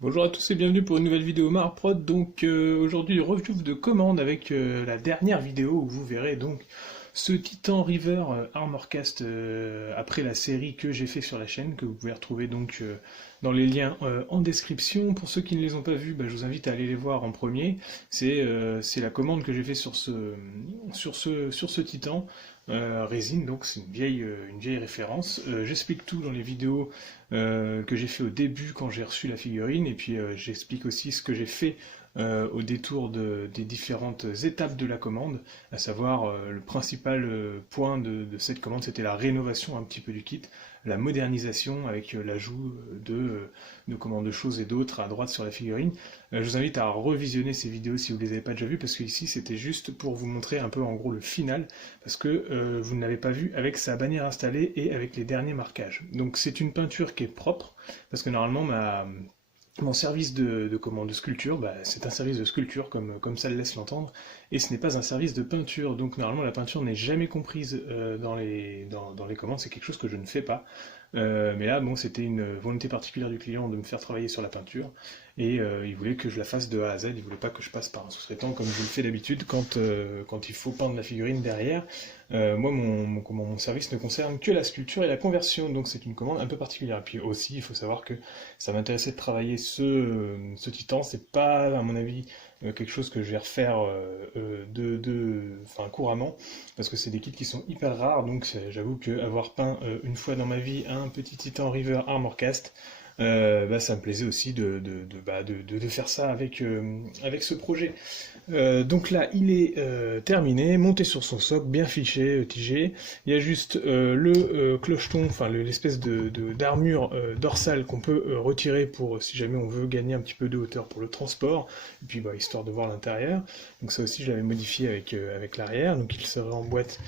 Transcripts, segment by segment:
Bonjour à tous et bienvenue pour une nouvelle vidéo Marprod. Donc aujourd'hui review de commande avec la dernière vidéo où vous verrez donc ce Titan River Armorcast après la série que j'ai fait sur la chaîne, que vous pouvez retrouver donc dans les liens en description. Pour ceux qui ne les ont pas vus, je vous invite à aller les voir en premier. C'est la commande que j'ai fait sur ce Titan. Résine, donc c'est une vieille référence. J'explique tout dans les vidéos que j'ai fait au début quand j'ai reçu la figurine, et puis j'explique aussi ce que j'ai fait au détour des différentes étapes de la commande, à savoir le principal point de cette commande, c'était la rénovation un petit peu du kit, la modernisation avec l'ajout de choses et d'autres à droite sur la figurine. Je vous invite à revisionner ces vidéos si vous ne les avez pas déjà vues, parce que ici c'était juste pour vous montrer un peu en gros le final, parce que vous ne l'avez pas vu avec sa bannière installée et avec les derniers marquages. Donc c'est une peinture qui est propre, parce que normalement mon service de sculpture, c'est un service de sculpture comme ça le laisse l'entendre, et ce n'est pas un service de peinture. Donc normalement la peinture n'est jamais comprise dans les commandes, c'est quelque chose que je ne fais pas. Mais là, bon, c'était une volonté particulière du client de me faire travailler sur la peinture, et il voulait que je la fasse de A à Z, il voulait pas que je passe par un sous-traitant comme je le fais d'habitude quand il faut peindre la figurine derrière. Moi, mon service ne concerne que la sculpture et la conversion, donc c'est une commande un peu particulière. Et puis aussi, il faut savoir que ça m'intéressait de travailler ce titan, c'est pas, à mon avis, quelque chose que je vais refaire couramment, parce que c'est des kits qui sont hyper rares, donc j'avoue qu'avoir peint une fois dans ma vie un petit Titan River Armorcast, ça me plaisait aussi de faire ça avec ce projet. Donc là, il est terminé, monté sur son socle, bien fiché, tigé. Il y a juste le clocheton, l'espèce d'armure dorsale qu'on peut retirer pour si jamais on veut gagner un petit peu de hauteur pour le transport, et puis histoire de voir l'intérieur. Donc ça aussi, je l'avais modifié avec l'arrière, donc il serait en boîte.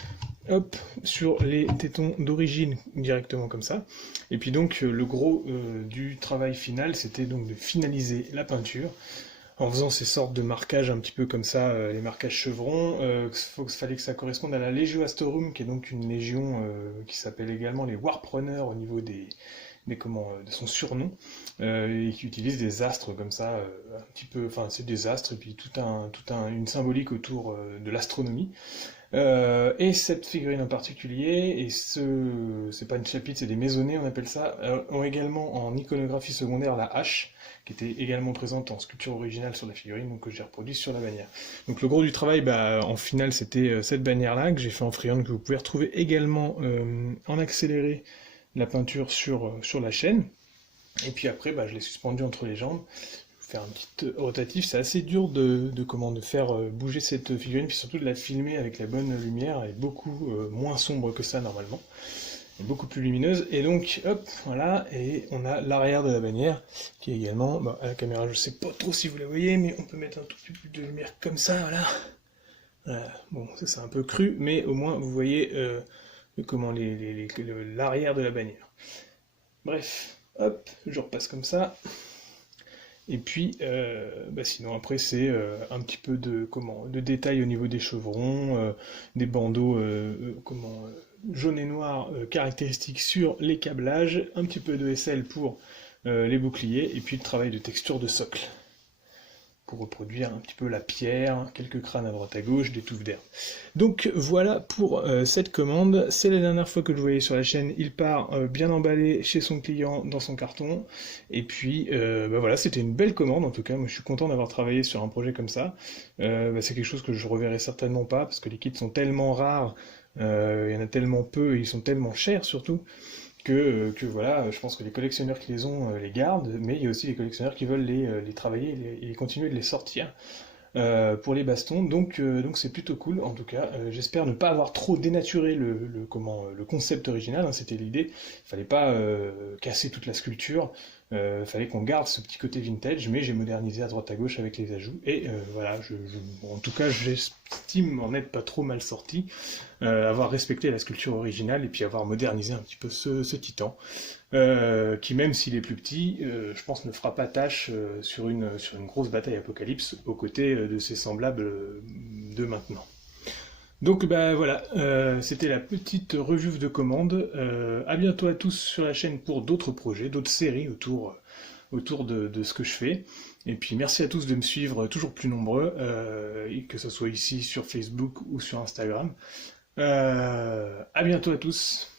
Hop, sur les tétons d'origine directement comme ça. Et puis donc le gros du travail final, c'était donc de finaliser la peinture en faisant ces sortes de marquages un petit peu comme ça, les marquages chevrons. Fallait que ça corresponde à la Legio Astorum, qui est donc une légion qui s'appelle également les Warprunners au niveau de son surnom, et qui utilise des astres comme ça, un petit peu, enfin c'est des astres et puis une symbolique autour de l'astronomie. Et cette figurine en particulier, et c'est pas une chapite, c'est des maisonnées, on appelle ça, ont également en iconographie secondaire la hache, qui était également présente en sculpture originale sur la figurine, donc que j'ai reproduit sur la bannière. Donc le gros du travail, en finale, c'était cette bannière-là, que j'ai fait en freehand, que vous pouvez retrouver également en accéléré la peinture sur la chaîne. Et puis après, je l'ai suspendu entre les jambes. Faire un petit rotatif, c'est assez dur de faire bouger cette figurine, puis surtout de la filmer avec la bonne lumière, elle est beaucoup moins sombre que ça normalement, elle est beaucoup plus lumineuse, et donc hop, voilà, et on a l'arrière de la bannière, qui est également, à la caméra je sais pas trop si vous la voyez, mais on peut mettre un tout petit peu de lumière comme ça, voilà. Bon, ça c'est un peu cru, mais au moins vous voyez l'arrière de la bannière. Bref, hop, je repasse comme ça. Et puis, sinon après c'est un petit peu de détails au niveau des chevrons, des bandeaux jaune et noir caractéristiques sur les câblages, un petit peu de SL pour les boucliers, et puis le travail de texture de socle pour reproduire un petit peu la pierre, quelques crânes à droite à gauche, des touffes d'herbe. Donc voilà pour cette commande, c'est la dernière fois que je voyais sur la chaîne, il part bien emballé chez son client dans son carton, et puis voilà, c'était une belle commande en tout cas, moi je suis content d'avoir travaillé sur un projet comme ça, c'est quelque chose que je reverrai certainement pas, parce que les kits sont tellement rares, il y en a tellement peu, et ils sont tellement chers surtout, que voilà, je pense que les collectionneurs qui les ont les gardent, mais il y a aussi les collectionneurs qui veulent les travailler et continuer de les sortir pour les bastons, donc c'est plutôt cool en tout cas. J'espère ne pas avoir trop dénaturé le concept original, hein, c'était l'idée, il fallait pas casser toute la sculpture, fallait qu'on garde ce petit côté vintage, mais j'ai modernisé à droite à gauche avec les ajouts, et voilà, bon, en tout cas j'estime m'en être pas trop mal sorti, avoir respecté la sculpture originale et puis avoir modernisé un petit peu ce titan, qui même s'il est plus petit, je pense ne fera pas tâche sur une grosse bataille apocalypse aux côtés de ses semblables de maintenant. Donc voilà, c'était la petite review de commande. À bientôt à tous sur la chaîne pour d'autres projets, d'autres séries autour autour de ce que je fais. Et puis merci à tous de me suivre toujours plus nombreux, que ce soit ici sur Facebook ou sur Instagram. À bientôt à tous.